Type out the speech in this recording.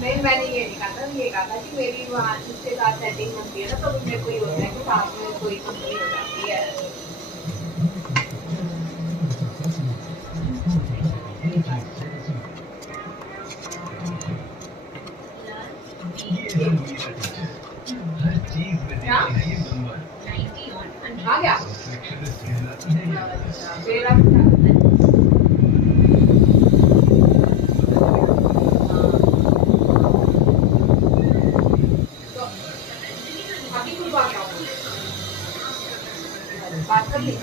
मैंने ये नहीं कहा था, ये कहा था कि मेरी वहाँ जिसके साथ सेटिंग बनती है ना, तो मेरे को ये होता है कि साथ में कोई कंपनी हो जाती है। क्या? आ गया? मेरा तो अभी खुद आ गया, बात कर ली।